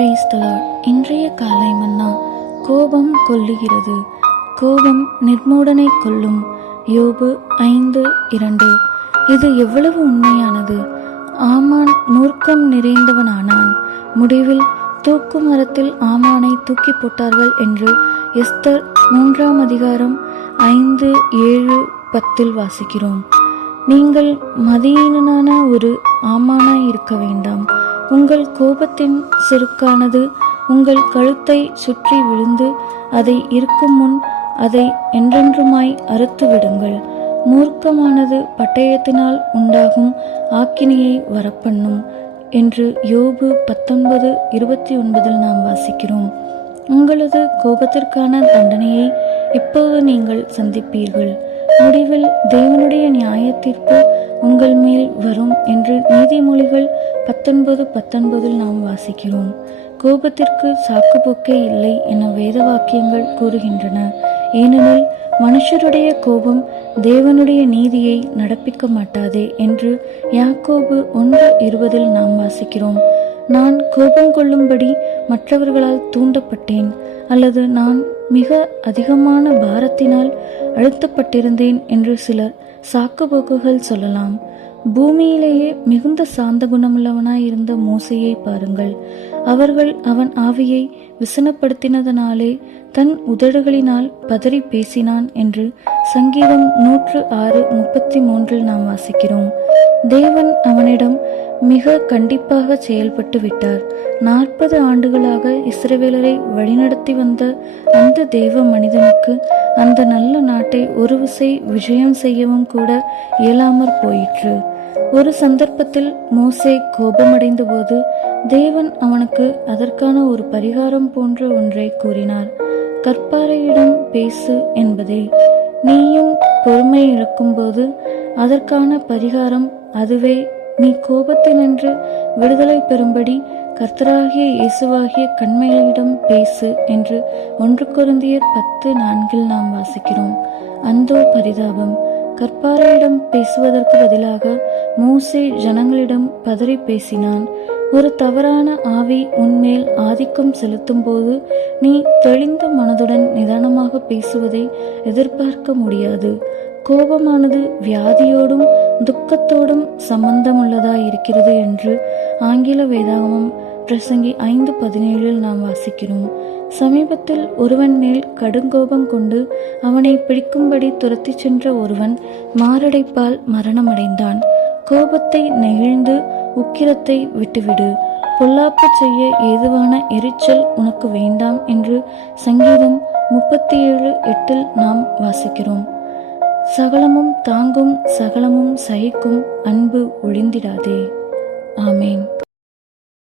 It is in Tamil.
Praise the Lord. இன்றைய காலை மன்னா. கோபம் கொல்லுகிறது, கோபம் நிர்மூடனை கொல்லும். யோபு 5:2. இது எவ்வளவு உண்மையானது! ஆமான் மூர்க்கம் நிறைந்தவனானான். முடிவில் தூக்கு மரத்தில் ஆமானை தூக்கி போட்டார்கள் என்று எஸ்தர் 3:5-7-10 வாசிக்கிறோம். நீங்கள் மதியீனனான ஒரு ஆமானாய் இருக்க வேண்டாம். உங்கள் கோபத்தின் சுருக்கானது உங்கள் கழுத்தை சுற்றி விழுந்து அதை இருக்கும் முன் அதை என்றென்றுமாய் அறுத்து விடுங்கள். மூர்க்கமானது பட்டயத்தினால் உண்டாகும் ஆக்கினையை வரப்பண்ணும் என்று யோபு 19:29 நாம் வாசிக்கிறோம். உங்களது கோபத்திற்கான தண்டனையை இப்போது நீங்கள் சந்திப்பீர்கள். முடிவில் தேவனுடைய நியாய தீர்ப்பு உங்கள் மேல் வரும் என்று நீதிமொழிகள் 19:19 நாம் வாசிக்கிறோம். கோபத்திற்கு சாக்குப்போக்கே இல்லை என வேத வாக்கியங்கள் கூறுகின்றன. ஏனெனில் மனுஷருடைய கோபம் தேவனுடைய நீதியை நடப்பிக்க மாட்டாதே என்று யாக்கோபு 1:20 நாம் வாசிக்கிறோம். நான் கோபம் கொள்ளும்படி மற்றவர்களால் தூண்டப்பட்டேன், அல்லது நான் மிக அதிகமான பாரத்தினால் அழுத்தப்பட்டிருந்தேன் என்று சிலர் சாக்குப்போக்குகள் சொல்லலாம். பூமியிலேயே மிகுந்த சாந்த குணமுள்ளவனாயிருந்த மோசேயை பாருங்கள். அவர்கள் அவன் ஆவியை விசனப்படுத்தினதனாலே தன் உதடுகளினால் பதறி பேசினான் என்று சங்கீதம் 106:33 நாம் வாசிக்கிறோம். தேவன் அவனிடம் மிக கண்டிப்பாக செயல்பட்டு விட்டார். 40 ஆண்டுகளாக இஸ்ரவேலரை வழிநடத்தி வந்த அந்த தேவ மனிதனுக்கு அந்த நல்ல நாட்டை ஒரு விசை விஜயம் செய்யவும் கூட இயலாமற் போயிற்று. ஒரு சந்தர்ப்பத்தில் மோசே கோபமடைந்த போது தேவன் அவனுக்கு அதற்கான ஒரு பரிகாரம் போன்ற ஒன்றை கூறினார். கற்பாறையிடம் பேசு என்பதே. நீயும் பொறுமை இழக்கும்போது அதற்கான பரிகாரம் அதுவே. நீ கோபத்தினின்று விடுதலை பெறும்படி கர்த்தராகிய இயேசுவாகிய கன்மலையிடம் பேசு என்று 1 கொரிந்தியர் 10:4 நாம் வாசிக்கிறோம். அந்தோ பரிதாபம்! கற்பாறையிடம் பேசுவதற்கு பதிலாக மோசே ஜனங்களிடம் பதறி பேசினான். ஒரு தவறான ஆவி உன்மேல் ஆதிக்கம் செலுத்தும் போது நீ தெளிந்த மனதுடன் நிதானமாக பேசுவதை எதிர்பார்க்க முடியாது. கோபமானது வியாதியோடும் துக்கத்தோடும் சம்பந்தமுள்ளதாயிருக்கிறது என்று ஆங்கில வேதாகமம் பிரசங்கி 5:17 நாம் வாசிக்கிறோம். சமீபத்தில் ஒருவன் மேல் கடுங்கோபம் கொண்டு அவனை பிடிக்கும்படி துரத்தி சென்ற ஒருவன் மாரடைப்பால் மரணமடைந்தான். கோபத்தை நெகிழ்ந்து உக்கிரத்தை விட்டுவிடு. பொல்லாப்பு செய்ய ஏதுவான எரிச்சல் உனக்கு வேண்டாம் என்று சங்கீதம் 37:8 நாம் வாசிக்கிறோம். சகலமும் தாங்கும், சகலமும் சகிக்கும், அன்பு ஒழிந்திடாதே. ஆமேன்.